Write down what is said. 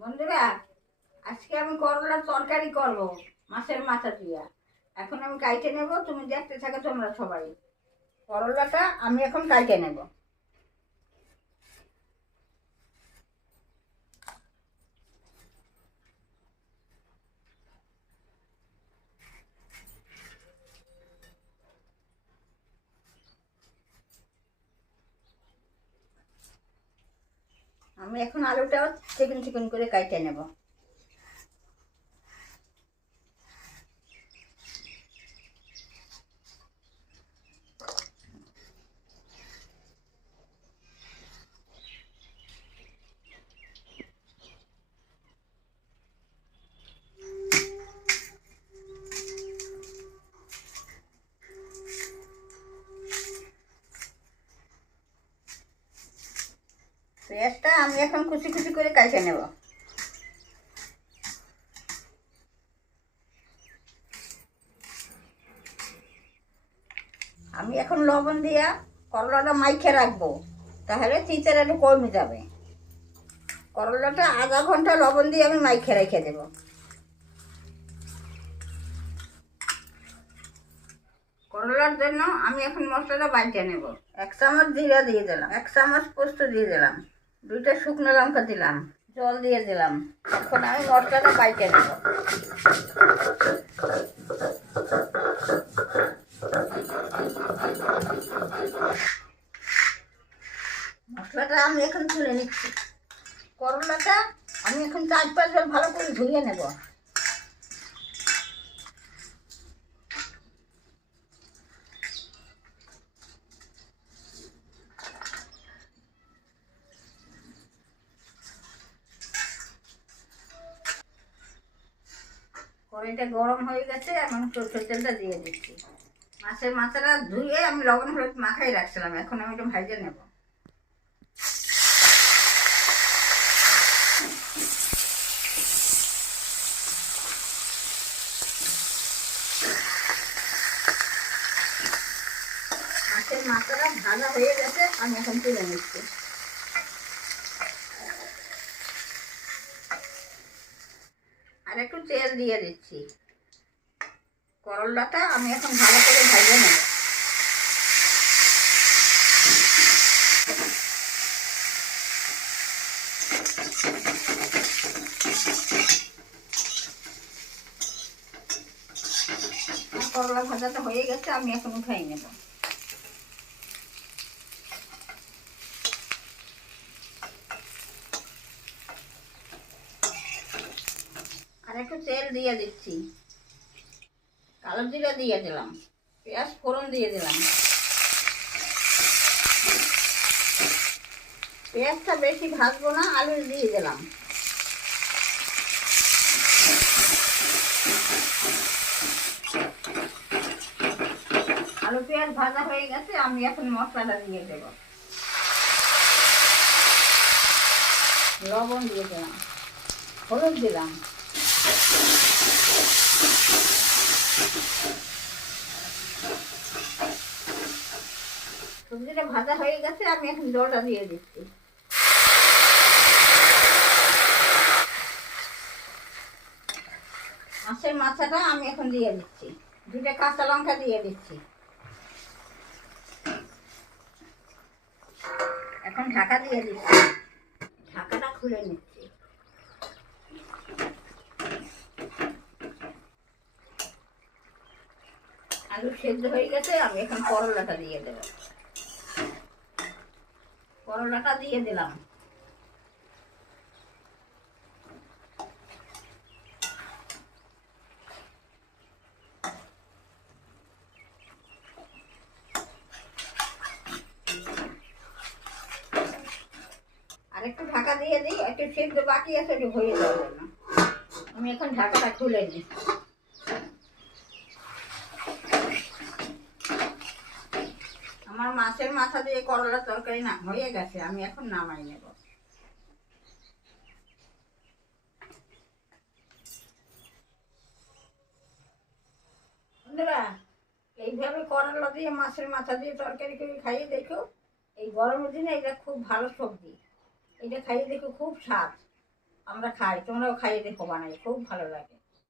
বন্ধুরা, আজকে আমি করলার তরকারি করব মাছের মাথা দিয়া। এখন আমি কাইটে নেব, তুমি দেখতে থাকো তোমরা সবাই। করলাটা আমি এখন কাইটে নেব। আমি এখন আলুটাও চিকন চিকন করে কাইটে নেব। পেঁয়াজটা আমি এখন কুচি কুচি করে কাইটে নেব। আমি এখন লবণ দিয়া করলাটা মাইখে রাখবো, তাহলে চিচের একটু কমে যাবে। করলাটা আধা ঘন্টা লবণ দিয়ে আমি মাইখে রেখে দেবো। করলার জন্য আমি এখন মশলাটা বাইটে নেব। 1 চামচ জিরা দিয়ে দিলাম, 1 চামচ পোস্ত দিয়ে দিলাম, 2টা শুকনো লঙ্কা দিলাম, জল দিয়ে দিলাম। এখন আমি মশলাটা বাইটে নেব। মশলাটা আমি এখন তুলে নিচ্ছি। করলাটা আমি এখন 4-5 বার ভালো করে ধুয়ে নেব। কড়াইটা গরম হয়ে গেছে, এখন সরষের তেলটা দিয়ে দিচ্ছি। মাছের মাথাটা ধুয়ে আমি লবণ হলুদ মাখাই রাখছিলাম, এখন আমি একটু ভাজে নেব। মাছের মাথাটা ভাজা হয়ে গেছে, আমি এখন তুলে নিচ্ছি। আর একটু তেল দিয়ে দিচ্ছি। করলাটা আমি এখন ভালো করে ভেজে নেব। করলা ভাজাটা হয়ে গেছে, আমি এখন উঠাই নেব। আর একটু তেল দিয়ে দিচ্ছি, কালো জিরা দিয়ে দিলাম, পেঁয়াজ ফোড়ন দিয়ে দিলাম। পেঁয়াজটা বেশি ভাজবো না, আলু দিয়ে দিলাম। আলু পেঁয়াজ ভাজা হয়ে গেছে, আমি এখন মশলাটা দিয়ে দেব। লবণ দিয়ে দিলাম, হলুদ দিলাম। সবজিটা ভাজা হয়ে গেছে, আমি এখন জলটা দিয়ে দিচ্ছি। মাছের মাথাটা আমি এখন দিয়ে দিচ্ছি, 2টা কাঁচা লঙ্কা দিয়ে দিচ্ছি। এখন ঢাকা দিয়ে দিচ্ছি, ঢাকাটা খুলে নিচ্ছি। আলু সেদ্ধ হয়ে গেছে, আমি এখন করলাটা দিয়ে দেব। করলাটা দিয়ে দিলাম। আর একটু ঢাকা দিয়ে দিই, একটু সেদ্ধ বাকি আছে, একটু হয়ে যাবে না। আমি এখন ঢাকাটা খুলে নিই। আমার মাছের মাথা দিয়ে করলার তরকারি না হয়ে গেছে, আমি এখন নামাই নেব। বন্ধুরা, এইভাবে করলা দিয়ে মাছের মাথা দিয়ে তরকারি করে খাইয়ে দেখো। এই গরমের দিনে এটা খুব ভালো সবজি, এটা খাইয়ে দেখো, খুব স্বাদ। আমরা খাই, তোমরাও খাইয়ে দেখো, বানাই, খুব ভালো লাগে।